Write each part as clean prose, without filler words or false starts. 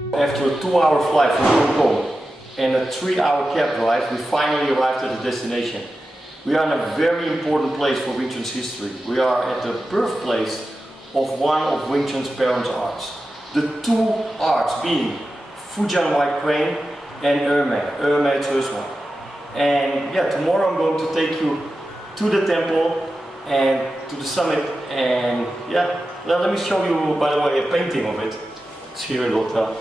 After a 2-hour flight from Hong Kong and a 3-hour cab drive, we finally arrived at the destination. We are in a very important place for Wing Chun's history. We are at the birthplace of one of Wing Chun's parents' arts. The two arts being Fujian White Crane and Ermei first one. And yeah, tomorrow I'm going to take you to the temple and to the summit, and yeah, let me show you, by the way, a painting of it. It's here in the hotel.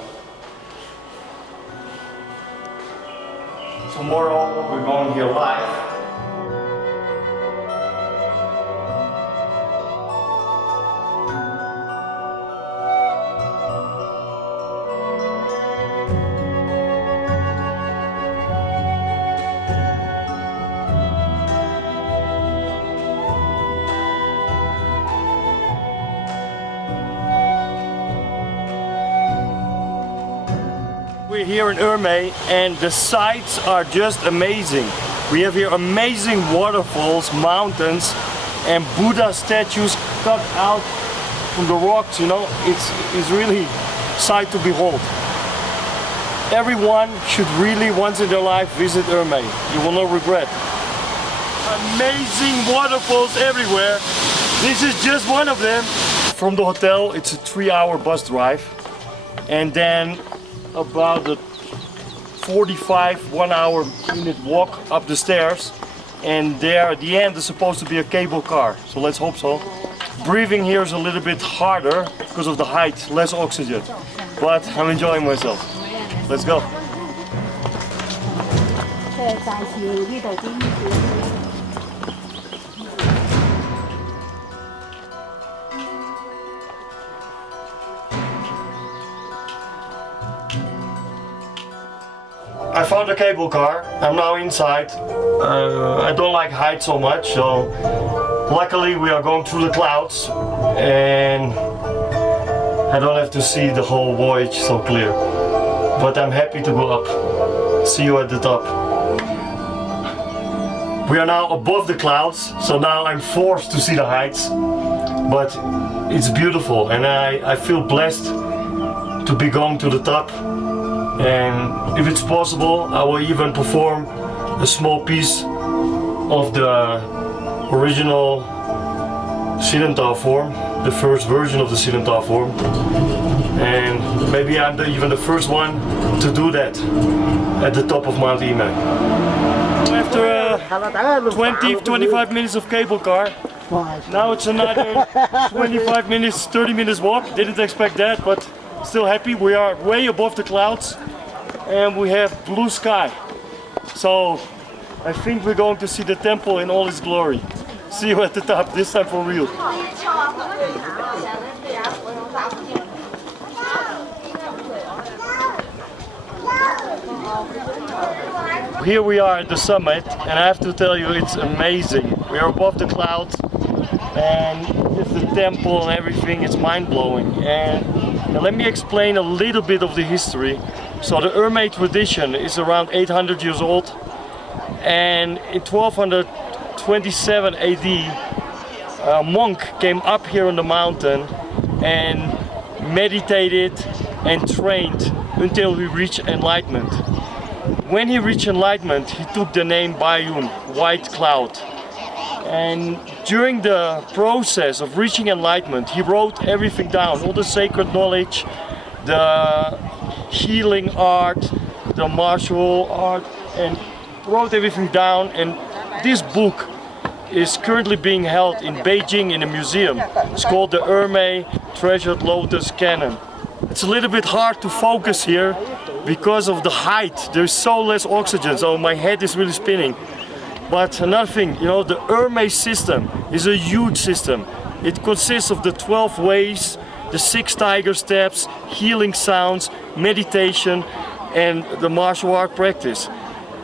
Tomorrow we're going here live. We're here in Ermei and the sights are just amazing. We have here amazing waterfalls, mountains and Buddha statues cut out from the rocks, you know. It's really a sight to behold. Everyone should really once in their life visit Ermei. You will not regret. Amazing waterfalls everywhere. This is just one of them. From the hotel it's a 3-hour bus drive and then about a 1-hour walk up the stairs, and there at the end is supposed to be a cable car, so let's hope so. Breathing here is a little bit harder because of the height, less oxygen, but I'm enjoying myself. Let's go. I found a cable car. I'm now inside. I don't like height so much, so luckily we are going through the clouds and I don't have to see the whole voyage so clear. But I'm happy to go up. See you at the top. We are now above the clouds, so now I'm forced to see the heights. But it's beautiful and I feel blessed to be going to the top. And if it's possible, I will even perform a small piece of the original Siddhanta form, the first version of the Siddhanta form. And maybe I'm even the first one to do that at the top of Mount Imei. After 20-25 minutes of cable car, now it's another 25 minutes, 30 minutes walk. Didn't expect that, but still happy. We are way above the clouds and we have blue sky. So I think we're going to see the temple in all its glory. See you at the top, this time for real. Here we are at the summit and I have to tell you it's amazing. We are above the clouds and just the temple and everything, it's mind-blowing. And let me explain a little bit of the history. So the Ermei tradition is around 800 years old, and in 1227 AD a monk came up here on the mountain and meditated and trained until he reached enlightenment. When he reached enlightenment, he took the name Bayun, white cloud. And during the process of reaching enlightenment, he wrote everything down, all the sacred knowledge, the healing art, the martial art, and wrote everything down. And this book is currently being held in Beijing in a museum. It's called the Ermei Treasured Lotus Canon. It's a little bit hard to focus here because of the height. There's so less oxygen, so my head is really spinning. But another thing, you know, the Ermei system is a huge system. It consists of the 12 ways, the 6 tiger steps, healing sounds, meditation, and the martial art practice.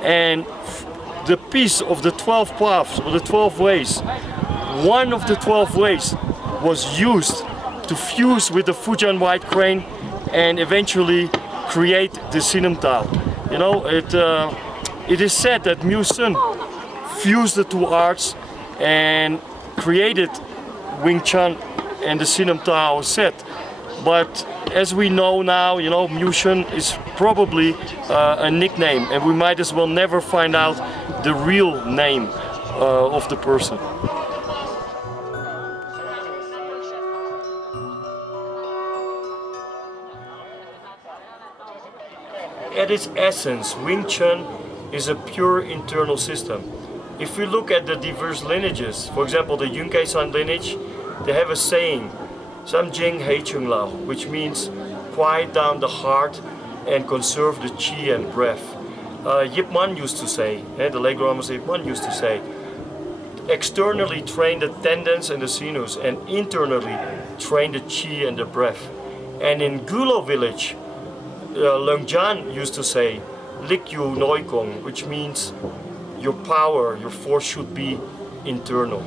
And the piece of the 12 paths, or the 12 ways, one of the 12 ways was used to fuse with the Fujian White Crane and eventually create the Siddhanta. You know, it is said that Mu Sun fused the two arts and created Wing Chun and the Siddhanta set. But as we know now, you know, Wing Chun is probably a nickname, and we might as well never find out the real name of the person. At its essence, Wing Chun is a pure internal system. If we look at the diverse lineages, for example the Yun-Kei-san lineage, they have a saying, Sam Jing Hei Chung Lao, which means quiet down the heart and conserve the chi and breath. Yip Man used to say, the late Grandmaster Yip Man used to say, externally train the tendons and the sinews, and internally train the chi and the breath. And in Gulo village, Leung Jan used to say, Lik Yu Noi Kong, which means your power, your force should be internal.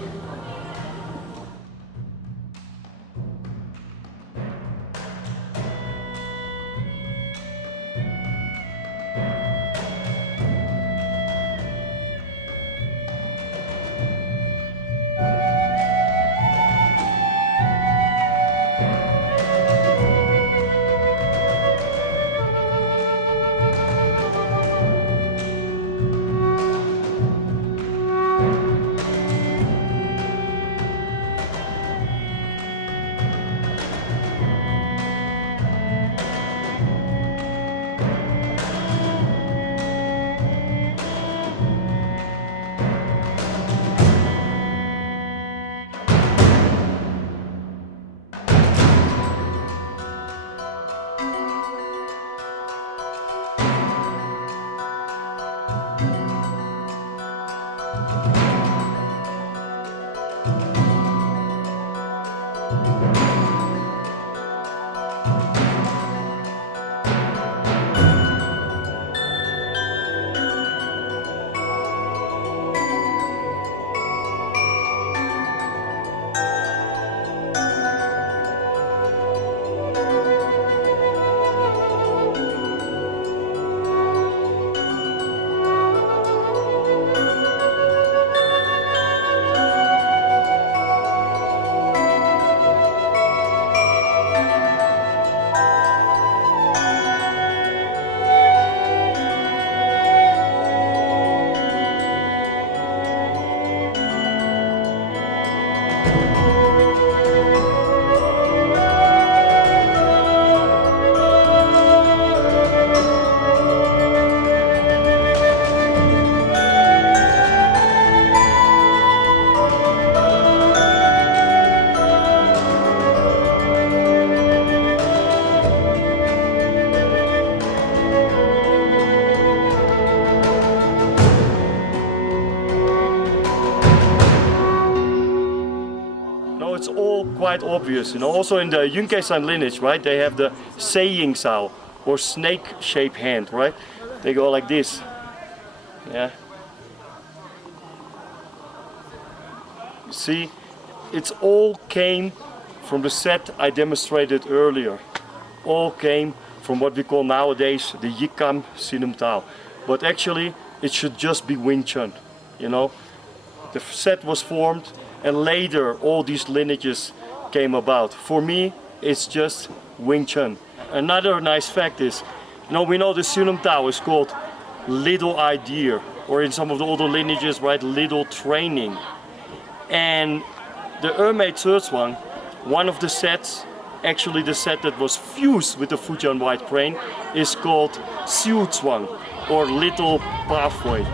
It's all quite obvious, you know. Also in the Yun-Kei-san lineage, right, they have the saying sao, or snake-shaped hand, right? They go like this, yeah. You see, it's all came from the set I demonstrated earlier. All came from what we call nowadays the Yikam Sinum Tao. But actually, it should just be Wing Chun, you know. The set was formed, and later all these lineages came about. For me, it's just Wing Chun. Another nice fact is, you know, we know the Sinum Tao is called little idea, or in some of the older lineages, right, little training. And the Ermei Zhuang, one of the sets, actually the set that was fused with the Fujian White Crane, is called Xiu Zhuang, or little pathway.